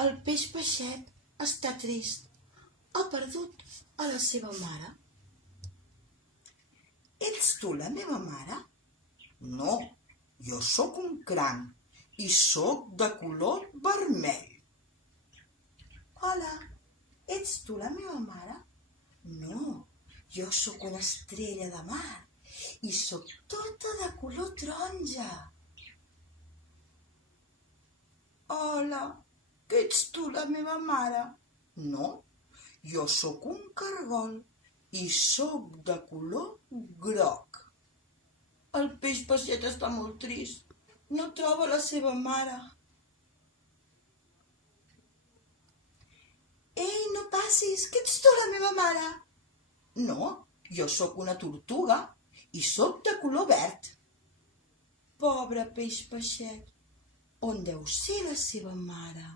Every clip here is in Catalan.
El peix peixet està trist. Ha perdut a la seva mare. Ets tu la meva mare? No, jo sóc un cranc i sóc de color vermell. Hola, ets tu la meva mare? No, jo sóc una estrella de mar i sóc tota de color taronja. Hola, ets tu la meva mare? No, jo sóc un cargol i sóc de color groc. El peix peixet està molt trist. No troba la seva mare. Ei, no passis, que ets tu la meva mare? No, jo sóc una tortuga i sóc de color verd. Pobre peix peixet, on deu ser la seva mare?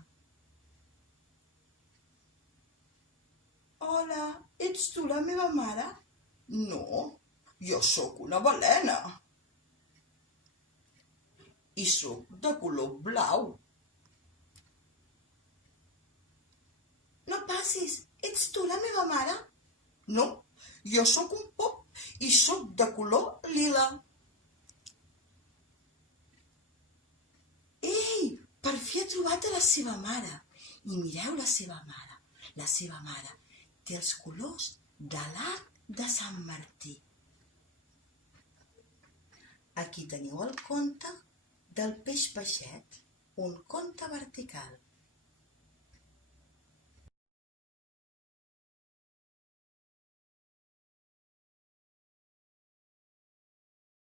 Hola, ets tu la meva mare? No, jo sóc una balena. I sóc de color blau. No passis, ets tu la meva mare? No, jo sóc un pop i sóc de color lila. Ei, per fi ha trobat a la seva mare. I mireu la seva mare. La seva mare té els colors de l'arc de Sant Martí. Aquí teniu el conte del peix peixet, un conte vertical.